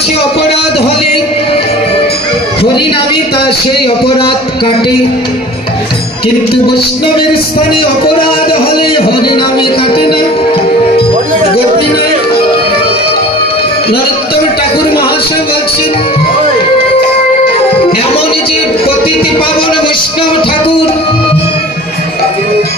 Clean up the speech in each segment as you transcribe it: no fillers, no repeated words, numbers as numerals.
কাছে অপরাধ হলে হরিনামে তা সেই অপরাধ কাটে, কিন্তু বৈষ্ণবের স্থানে অপরাধ হলে হরিনামে কাটে না, গতি নাই। নরোত্তম ঠাকুর মহাশয় বলছেন, এমন যে পতিতি পাবন বৈষ্ণব ঠাকুর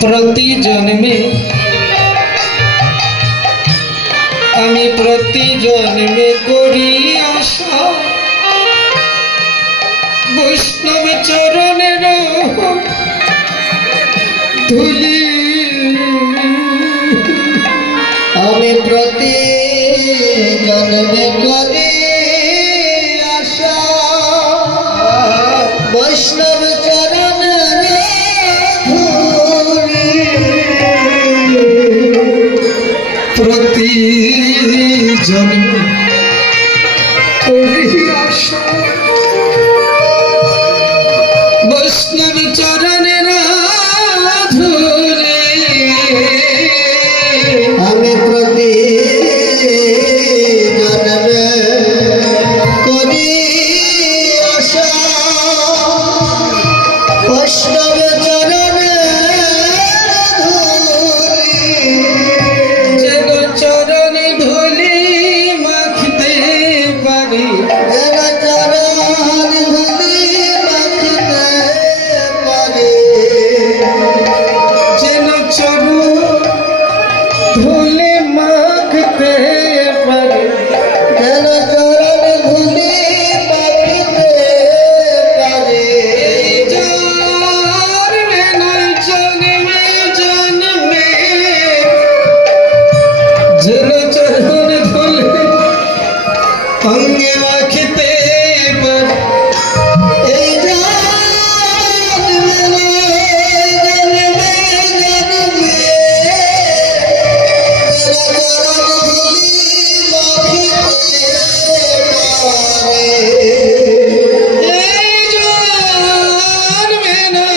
প্রতি জন্মে, আমি প্রতি জন্মে করি আশা বৈষ্ণব চরণের ধুলি, আমি প্রতি জন্মে করি আশা বৈষ্ণব চরণের ধুলি, প্রতি জন্মে করি আশা বৈষ্ণব চরণের ধুলি, আমি প্রতি জন্মে করি আশা বৈষ্ণব চরণের ধুলি, যেন চরণে ধুলি মাখতে পারি, যেন চরণ ধুলি মাখতে পারি, যেন চরণ ধুলি মাখতে পারি, যেন চরণ ধুলি মাখতে পারি, জন্মে নয় জন্মে জন্মে যেন চরণ ধুলি অঙ্গে মাখতে পারি, এই জন্মে জন্মে জন্মে যেন চরণ ধুলি মাখতে পারি, এই জন্মে নয়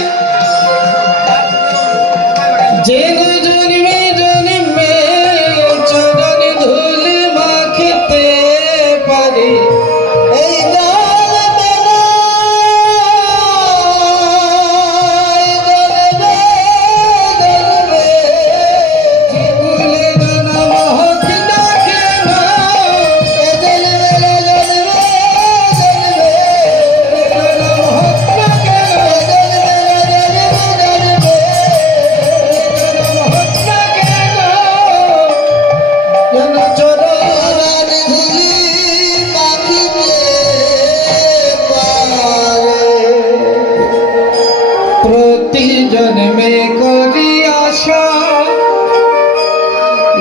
যেন জন্মে জন্মে চরণ ধুলি মাখতে পারি, এই জন্মে ভুলে জানা মহৎ না কেন, জানা মহৎ না কেন, জানা মহৎ না কেন, যেন চরণ ধুলি মাখতে পারি, প্রতি জন্মে করি আশা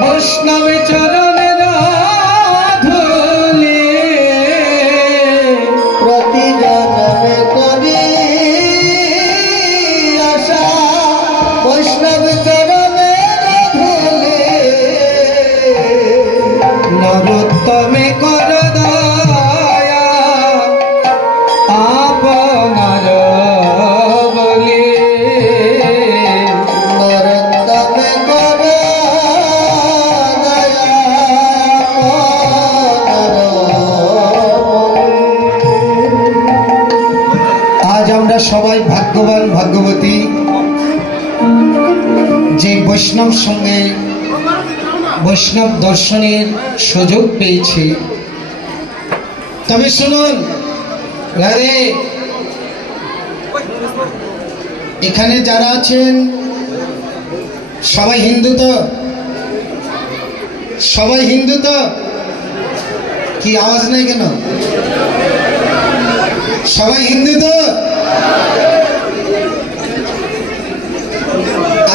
বৈষ্ণব চরণের ধুলি, প্রতি জন্মে করি আশা বৈষ্ণব চরণের ধুলি, নরোত্তমে কর দয়া আপনার বলি, নরোত্তমে কর দয়া আজ আমরা সবাই ভাগ্যবান ভাগ্যবতী যে বৈষ্ণব সঙ্গে বৈষ্ণব দর্শনের সুযোগ পেয়েছি। তবে শুনুন রাধে, এখানে যারা আছেন সবাই হিন্দু তো? সবাই হিন্দু তো? কি আওয়াজ নাই কেন? সবাই হিন্দু তো?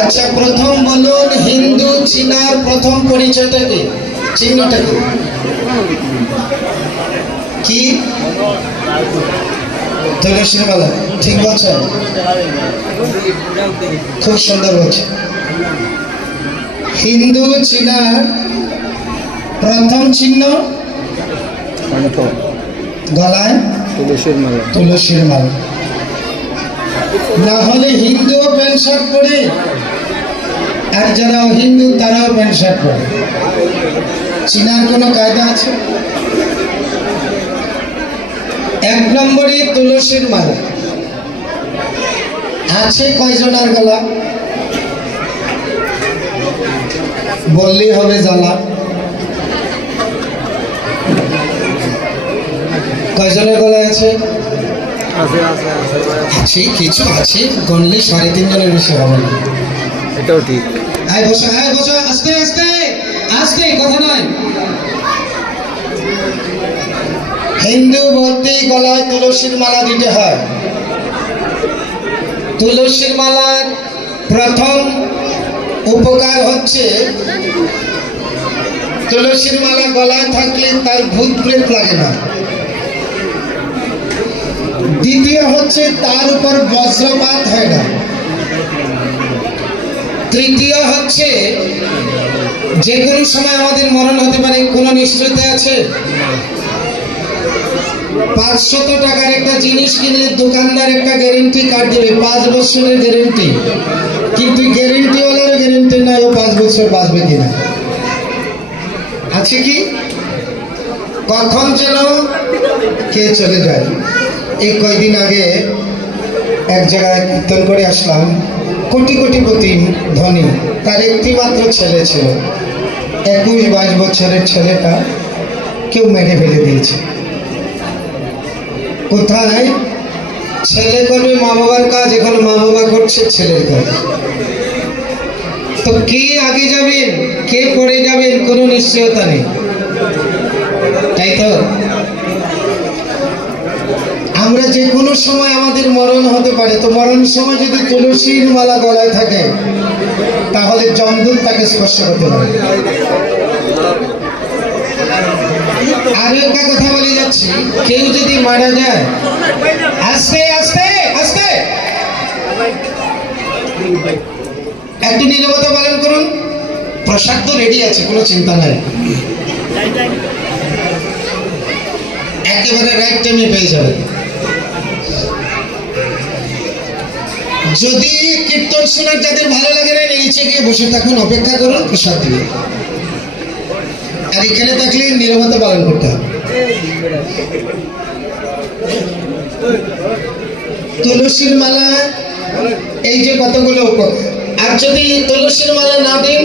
আচ্ছা, প্রথম বলুন হিন্দু চীনার প্রথম পরিচয়টা কি, চিহ্নটা কি? কি? তুলসীর মালা। ঠিক বলছেন, খুব সুন্দর বলছে। হিন্দু চীনার প্রথম চিহ্ন গলায় তুলসীর মালা। না হলে হিন্দু প্যান্ট শার্ট পরে, আর যারা অহিন্দু তারাও প্যান্ট শার্ট পরে। চীনার কোনো কায়দা আছে? এক নম্বরে তুলসীর মালা আছে কয়জনের গলা বললেই হবে জ্বালা। কয়জনের গলায় আছে? আছে কিছু আছে, গণলে 3.5 জনের বেশি হবে না। এটাও ঠিক। আয় বসো, আস্তে আস্তে আস্তে, কথা নয়। হিন্দু বলতে গলায় তুলসীর মালা দিতে হয়। তুলসীর মালার প্রথম উপকার হচ্ছে তুলসীর মালা গলায় থাকলে তার ভূত প্রেত লাগে না। দ্বিতীয় হচ্ছে তার উপর বজ্রপাত হয় না। তৃতীয় হচ্ছে যে কোনো সময় আমাদের মরণ হতে পারে, কোনো নিশ্চয়তা আছে? 500 টাকার একটা জিনিস কিনলে দোকানদার একটা গ্যারেন্টি কার্ড দেবে, 5 বছরের গ্যারেন্টি, কিন্তু গ্যারেন্টি ওয়ালার গ্যারেন্টি নাই ও 5 বছর বাঁচবে কিনা। আছে কি? কখন যেন কে চলে যায়। এই কয়দিন আগে এক জায়গায় কীর্তন করে আসলাম, কোটিপতি ধনী, তার একটি মাত্র ছেলে ছিল। 21-22 বছরের ছেলেটা কেউ মেরে ফেলে দিয়েছে। কোথায়? ছেলে করবে মা বাবার কাজ, এখন মা বাবা করছে ছেলের কাজ। তো কে আগে যাবেন কে পরে যাবেন কোনো নিশ্চয়তা নেই, তাই তো? আমরা যে কোনো সময় আমাদের মরণ হতে পারে, তো মরণ সময় যদি তুলসীর মালা গলায় থাকে তাহলে যমদূত তাকে স্পর্শ করতে পারে। আরো একটা কথা বলে যাচ্ছি, কেউ যদি মারা যায়, আস্তে আস্তে আস্তে একটু নীরবতা পালন করুন। প্রসাদ তো রেডি আছে, কোনো চিন্তা নাই, একেবারে রাইট টাইমে পেয়ে যাবেন। যদি কীর্তন শোনার যাদের ভালো লাগে না, নিচে গিয়ে বসে থাকুন, অপেক্ষা করুন, প্রসাদ দিবে। আর এখানে থাকলে নীরবতা পালন করতে হবে। তুলসীর মালা এই যে কতগুলো উপকার, আর যদি তুলসীর মালা না দিন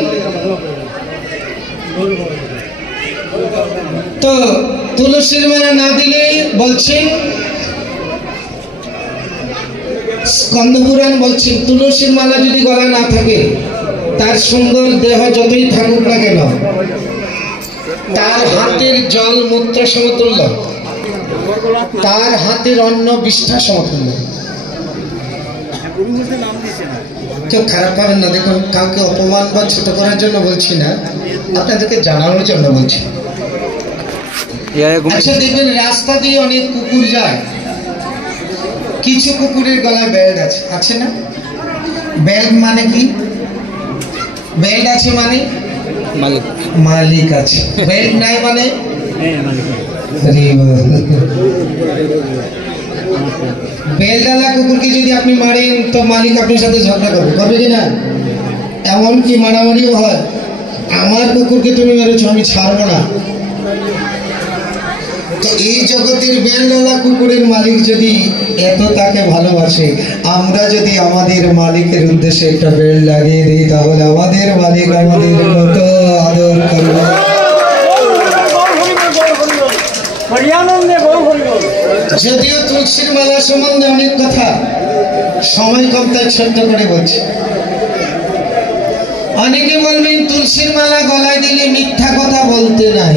তো তুলসীর মালা না দিলে বলছেন স্কন্দপুরাণ বলছেন, তুলসীর মালা যদি গলায় না থাকে তার সুন্দর দেহ যতই থাকুক না কেন, তার হাতের জল মূত্র সমতুল্য, তার হাতের অন্ন বিষ্ঠা সমতুল্য। কেউ খারাপ পাবেন না, দেখুন কাউকে অপমান বা ছোট করার জন্য বলছি না, আপনাদেরকে জানানোর জন্য বলছি। আচ্ছা দেখবেন রাস্তা দিয়ে অনেক কুকুর যায়, কিছু কুকুরের গলায় বেল্ট আছে, আছে না? বেল্ট মানে কি? বেল্ট আছে মানে মালিক আছে, বেল্ট নাই মানে বেলডালা কুকুরকে যদি আপনি মারেন তো মালিক আপনার সাথে ঝগড়া করবে কিনা? এমনকি মারামারিও হয়। আমার কুকুরকে তুমি মেরেছো, আমি ছাড়বো না। তো এই জগতের বেলডালা কুকুরের মালিক যদি এত তাকে ভালোবাসে, আমরা যদি আমাদের মালিকের উদ্দেশ্যে একটা বেল্ট লাগিয়ে দিই তাহলে আমাদের মালিক আমাদের কত আদর করবে। যদিও তুলসীর মালা সম্বন্ধে অনেক কথা, সময় কম তাই ছোট্ট করে বলছি। অনেকে বলবেন তুলসীর মালা গলায় দিলে মিথ্যা কথা বলতে নাই।